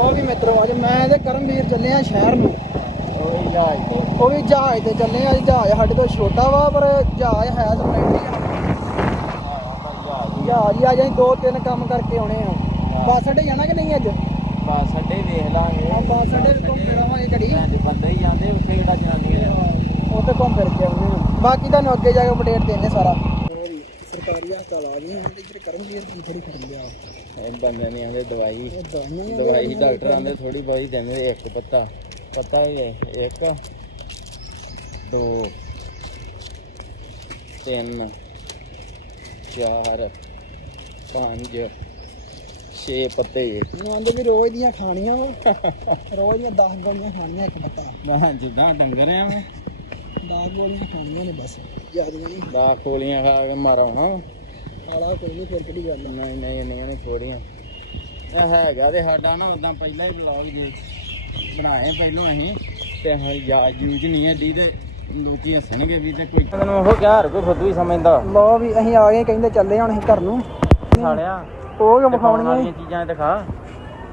ਲੋ ਵੀ ਮਿੱਤਰੋ ਅੱਜ ਮੈਂ ਤੇ ਕਰਮਵੀਰ ਚੱਲੇ ਆ ਸ਼ਹਿਰ ਨੂੰ। ਉਹ ਉਹ ਵੀ ਜਹਾਜ਼ ਤੇ ਚੱਲੇ ਆ ਜਹਾਜ਼ ਸਾਡੇ ਤੋਂ ਛੋਟਾ ਵਾ ਪਰ ਜਹਾਜ਼ ਹੈ ਸਪਲੈਂਡਰ ਹੀ ਆ। ਜਹਾਜ਼ ਹੀ ਆ ਜਾਈ ਦੋ ਤਿੰਨ ਕੰਮ ਕਰਕੇ ਆਉਣੇ ਆ। ਬੱਸ ਅੱਡੇ ਜਾਣਾ ਕਿ ਨਹੀਂ ਅੱਜ? ਬਸ ਅੱਡੇ ਵੇਖ ਲਾਂਗੇ। ਆ ਬੱਸ ਅੱਡੇ ਤੋਂ ਫਿਰਾਂਗੇ ਘੜੀ। ਬੰਦੇ ਹੀ ਜਾਂਦੇ ਉੱਥੇ ਕਿਹੜਾ ਜਨਾਨੀਆਂ ਉੱਥੇ ਘੁੰਮ ਫਿਰ ਕੇ ਆਉਣੇ ਆ। ਬਾਕੀ ਤੁਹਾਨੂੰ ਅੱਗੇ ਜਾ ਕੇ ਅਪਡੇਟ ਦੇਣੇ ਸਾਰਾ। ਸਰਕਾਰੀ ਹਸਪਤਾਲ ਆ ਗਏ ਹਾਂ ਤੇ ਇੱਧਰ ਕਰਮਵੀਰ ਦੀ ਥੋੜੀ ਖੜੀ ਲਿਆ। ਇਹ ਬੰਦੇ ਨੇ ਆਂਦੇ ਦਵਾਈ ਦਵਾਈ ਡਾਕਟਰ ਆਂਦੇ ਥੋੜੀ ਬਹੁਤੀ ਦਿੰਦੇ ਇੱਕ ਪੱਤਾ। ਪੱਤਾ ਹੀ ਹੈ ਇੱਕ ਦੋ ਤਿੰਨ ਚਾਰ ਪੰਜ ਛੇ ਪੱਤੇ। ਆਂਦੇ ਵੀ ਰੋਜ਼ ਦੀਆਂ ਖਾਣੀਆਂ ਵਾ। ਰੋਜ਼ ਦੀਆਂ 10 ਗੋਲੀਆਂ ਖਾਣੀਆਂ ਇੱਕ ਬੱਤਾ ਨਾ ਜਿੱਦਾਂ ਡੰਗਰ ਆ ਮੈਂ। 10 ਗੋਲੀਆਂ ਖਾਣੀਆਂ ਨੇ ਬਸ। ਜ਼ਿਆਦੀਆਂ ਨਹੀਂ ਦਾ ਖੋਲੀਆਂ ਖਾ ਕੇ ਮਾਰਾਉਣਾ ਆਲਾ ਕੋਈ ਨਹੀਂ ਫਿਰ ਕਿਹੜੀ ਗੱਲ ਨਹੀਂ ਨਹੀਂ ਇੰਨੀਆਂ ਨਹੀਂ ਥੋੜੀਆਂ ਇਹ ਹੈਗਾ ਤੇ ਸਾਡਾ ਨਾ ਉਦਾਂ ਪਹਿਲਾਂ ਹੀ ਬਲੌਗ ਜੇ ਬਣਾਏ ਪਹਿਲਾਂ ਅਸੀਂ ਤੇ ਇਹ ਯਾਦ ਯੂਜ ਨਹੀਂ ਹੈ ਦੀ ਤੇ ਲੋਕੀ ਹੱਸਣਗੇ ਵੀ ਤੇ ਕੋਈ ਤੈਨੂੰ ਉਹ ਕਿਹਾ ਹਰ ਕੋਈ ਫੁੱਦੂ ਹੀ ਸਮਝਦਾ। ਲੋ ਵੀ ਅਸੀਂ ਆ ਗਏ ਕਹਿੰਦੇ ਚੱਲੇ ਹੁਣ ਅਸੀਂ ਘਰ ਨੂੰ। ਸਾਲਿਆ ਉਹ ਕਿ ਦਿਖਾਉਣ ਵਿਖਾਉਣੀਆਂ ਵਾਲੀਆਂ ਚੀਜ਼ਾਂ ਦਿਖਾ।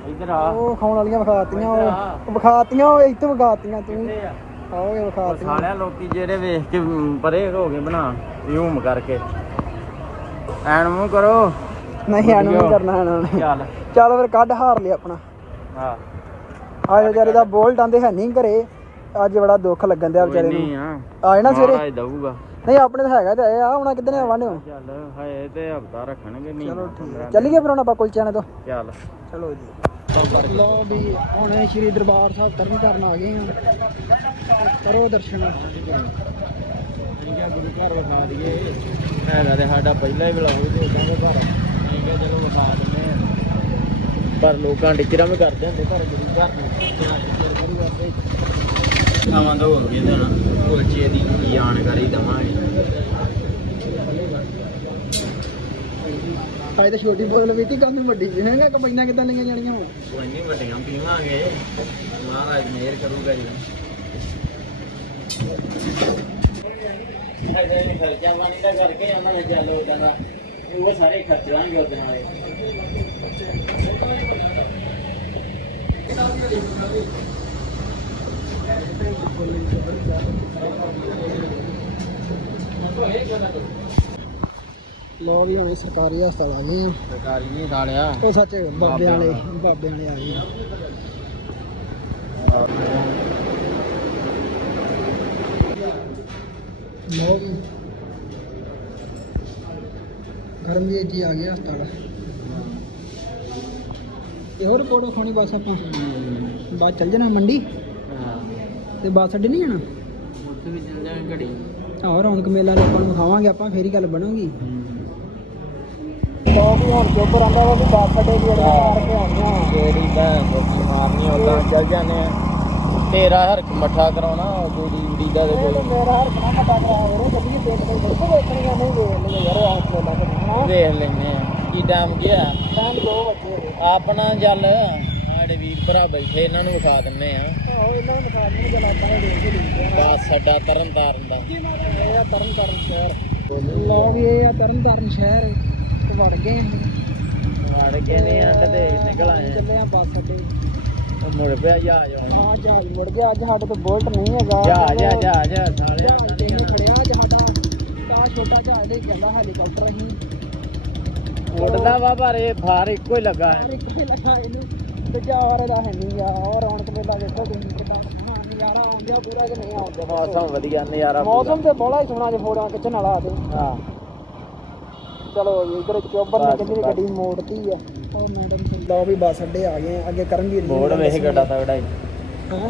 ਇੱਧਰ ਆ। ਉਹ ਖਾਣ ਵਾਲੀਆਂ ਵਿਖਾਤੀਆਂ। ਉਹ ਵਿਖਾਤੀਆਂ ਉਹ ਇੱਥੇ ਵਿਖਾਤੀਆਂ ਤੂੰ। ਕਿੱਥੇ ਆ? ਆਓਗੇ ਉਹ ਵਿਖਾਤੀਆਂ ਸਾਲਿਆ ਲੋਕੀ ਜਿਹੜੇ ਵੇਖ ਕੇ ਮ, ਪਰੇ ਹੋ ਗਏ ਬਣਾ ਜ਼ੂਮ ਕਰਕੇ। ਐਨ ਮੂੰਹ ਕਰੋ। ਨਹੀਂ ਆਨੂੰ ਨਹੀਂ ਵਧੀਆ। ਕਰਨਾ ਇਹਨਾਂ ਨੇ ਚੱਲ। ਚੱਲ ਫਿਰ ਕੱਢ ਹਾਰ ਲਿਆ ਆਪਣਾ। ਹਾਂ। ਆ ਵਿਚਾਰੇ ਦਾ ਬੋਲਟ ਆਂਦੇ ਹੈ ਨਹੀਂ ਘਰੇ ਅੱਜ ਬੜਾ ਦੁੱਖ ਲੱਗਣ ਦਿਆ ਵਿਚਾਰੇ ਨਹੀਂ ਨੂੰ ਆ। ਆਏ ਨਾ ਸਵੇਰੇ। ਮਹਾਰਾਜ ਦਊਗਾ। ਨਹੀਂ ਆਪਣੇ ਤਾਂ ਹੈਗਾ ਤੇ ਆ ਹੁਣ ਕਿਦਨੇ ਆਵਾਂਗੇ ਚੱਲ ਹਾਏ ਤੇ ਹਫਤਾ ਰੱਖਣਗੇ ਨਹੀਂ ਚੱਲੀਏ ਫਿਰ ਹੁਣ ਆਪਾਂ ਕੁਲਚਿਆਂ ਤੋਂ। ਚੱਲ। ਚਲੋ ਜੀ। ਲੋ ਵੀ ਹੁਣ ਸ਼੍ਰੀ ਦਰਬਾਰ ਸਾਹਿਬ ਤਰਨ ਕਰਨ ਆ ਗਏ ਆ ਕਰੋ ਦਰਸ਼ਨ। ਠੀਕ ਹੈ ਗੁਰੂ ਘਰ ਵਿਖਾ ਦਈਏ ਹੈਗਾ ਤੇ ਸਾਡਾ ਪਹਿਲਾ ਹੀ ਬਲੌਗ ਤੇ ਉਦਾਂ ਦੇ ਘਰ ਅਸੀਂ ਕਿਹਾ ਚਲੋ ਵਿਖਾ ਦਿੰਦੇ ਹਾਂ ਪਰ ਲੋਕਾਂ ਟਿਚਰਾਂ ਵੀ ਕਰਦੇ ਹੁੰਦੇ ਪਰ ਗੁਰੂ ਘਰ ਨੂੰ ਟਿਚਰਾਂ ਕਰੀ ਕਰਦੇ ਨਵਾਂ ਦੋ ਹੋ ਤਾਂ ਕੋਚੇ ਦੀ ਜਾਣਕਾਰੀ ਦਵਾਂਗੇ। ਆਏ ਤਾਂ ਛੋਟੀ ਬੋਤਲ ਵੇਚੀ ਕੰਮ ਵੱਡੀ। ਹੈਗਾ ਕਪਾਈਆਂ ਕਿਦਾਂ ਲਈਆਂ ਜਾਣੀਆਂ ਹੁਣ ਕੋਈ ਨਹੀਂ ਵੱਡੀਆਂ ਪੀਵਾਂਗੇ। ਮਹਾਰਾਜ ਮਿਹਰ ਕਰੂਗਾ ਜੀ। ਇਹਦੇ ਨੂੰ ਖਰਚਾ ਪਾਣੀ ਦਾ ਕਰਕੇ ਉਹਨਾਂ ਨੇ ਚੱਲ ਉਦਾਂ ਦਾ ਉਹ ਸਾਰੇ ਖਰਚਾਂਗੇ ਉਹਦੇ ਨਾਲੇ ਲੋ ਵੀ ਹੁਣ ਸਰਕਾਰੀ ਹਸਪਤਾਲ ਆ ਗਏ ਆ ਸਰਕਾਰੀ ਨਹੀਂ ਸਾਲਿਆ ਉਹ ਸੱਚ ਬਾਬਿਆਂ ਵਾਲੇ ਬਾਬਿਆਂ ਵਾਲੇ। ਆ ਗਏ। ਆ ਲੋ ਵੀ। ਗਰਮਜੀਤ ਜੀ ਆ ਗਏ ਹਸਪਤਾਲ। ਇਹੋ ਰਿਪੋਰਟ ਵਿਖਾਉਣੀ ਬਸ ਆਪਾਂ। ਬਾਅਦ ਚੱਲ ਜਾਣਾ ਮੰਡੀ? ਤੇ ਬੱਸ ਅੱਡੇ ਨਹੀਂ ਜਾਣਾ? ਉੱਥੇ ਵੀ ਚੱਲ ਜਾਵਾਂਗੇ ਘੜੀ। ਆਹ ਰੌਣਕ ਮੇਲਾ ਲੋਕਾਂ ਨੂੰ ਵਿਖਾਵਾਂਗੇ ਆਪਾਂ ਫੇਰ ਹੀ ਗੱਲ ਬਣੂਗੀ। ਬਹੁਤ ਵੀ ਹੁਣ ਚੁੱਪ ਰਹਿੰਦਾ ਵਾ ਵੀ ਬੱਸ ਅੱਡੇ ਦੀ ਅੜੀਆਂ ਮਾਰ ਕੇ ਆਉਣੀਆਂ ਜਿਹੜੀ ਭੈਣ ਕੋਲ ਮਾਰਨੀ ਉਦਾਂ ਚੱਲ ਜਾਂਦੇ ਆ। ਤੇਰਾ ਹਰਕ ਮੱਠਾ ਕਰਾਉਣਾ ਕੋਈ ਡੀਵਡੀ ਦਾ ਤੇ ਇਹ ਤਾਂ ਕੋਈ ਮੇਰਾ ਹਰ ਕਨਾ ਮਤਾ ਕਰਾ ਰਹੇ ਗੱਡੀ ਪੇਟ ਤੇ ਬਿਲਕੁਲ ਵੇਖਣੀਆਂ ਨਹੀਂ ਵੇਖ ਲਈ ਯਾਰ ਆਸ ਮੇਲਾ ਤੇ ਹਾਂ। ਵੇਖ ਲੈਨੇ ਆ ਕੀ ਟਾਈਮ ਗਿਆ ਟਾਈਮ ਦੋ ਵਜੇ ਹੋ ਗਏ ਆਪਣਾ ਚੱਲ ਸਾਡੇ ਵੀਰ ਭਰਾ ਬੈਠੇ ਇਹਨਾਂ ਨੂੰ ਵਿਖਾ ਦਿੰਨੇ ਆ। ਉਹ ਇਹਨਾਂ ਨੂੰ ਦਿਖਾ ਦਿੰਦੇ ਜਲ ਆਪਾਂ ਨੇ ਦੇਖ ਆ। ਬਸ ਸਾਡਾ ਤਰਨ ਤਾਰਨ ਦਾ ਇਹ ਆ ਤਰਨ ਤਾਰਨ ਸ਼ਹਿਰ। ਲੋ ਵੀ ਇਹ ਆ ਤਰਨ ਤਾਰਨ ਸ਼ਹਿਰ। ਵੜ ਗਏ ਆ ਵੜ ਕੇ ਨੇ ਅੰਡ ਤੇ ਨਿਕਲ ਆਏ। ਚੱਲੇ ਆ ਬੱਸ ਅੱਡੇ। ਆ। ਮੁੜ ਪਿਆ ਜਹਾਜ਼ ਹਾਂ ਜਹਾਜ਼ ਮੁੜ ਗਿਆ। ਅੱਜ ਸਾਡੇ ਤੋਂ ਬੋਲਟ ਨਹੀਂ ਹੈਗਾ। ਜਹਾਜ਼ ਆ ਜਹਾਜ਼ ਸਾਲਿਆ ਤੇ ਨਹੀਂ ਖੜਿਆ ਜਹਾਦਾ ਕਾ ਛੋਟਾ ਜਹਾਜ਼ ਹੀ ਕਹਿੰਦਾ ਹੈਲੀਕਾਪਟਰ ਹੀ ਉੱਡਦਾ ਵਾ ਪਰ ਇਹ ਫਾਰ ਇੱਕੋ ਹੀ ਲੱਗਾ ਹੈ। ਇੱਕ ਹੀ ਲੱਗਾ ਇਹਨੂੰ। ਤੇ ਜਾਰ ਦਾ ਹੈ ਨਹੀਂ ਆ ਔਰ ਰੌਣਕ ਮੇਲਾ ਦੇਖੋ ਤੁਸੀਂ ਕਿਦਾਂ। ਹਾਂ ਨਜ਼ਾਰਾ ਆਉਂਦਿਆ ਪੂਰਾ ਕਿ ਨਹੀਂ ਆਉਂਦਿਆ ਮੌਸਮ ਵਧੀਆ ਨਜ਼ਾਰਾ ਮੌਸਮ ਤੇ ਬੜਾ ਹੀ ਸੋਹਣਾ ਜੇ ਫੋਟੋਆਂ ਖਿੱਚਣ ਵਾਲਾ ਆ ਤੇ ਹਾਂ। ਚਲੋ ਇਧਰ ਚੋਬਰ ਨੇ ਬਸ। ਗੱਡੀ ਮੋੜਤੀ ਆ। ਉਹ ਮੈਡਮ ਲਓ ਵੀ ਬੱਸ ਅੱਡੇ ਆ ਗਏ ਆ, ਅੱਗੇ ਕਰਮਵੀਰ ਜੀ ਬੋਰਡ ਵੇਖ ਗੱਡਾ ਤਗੜਾ ਹੀ ਹਾਂ।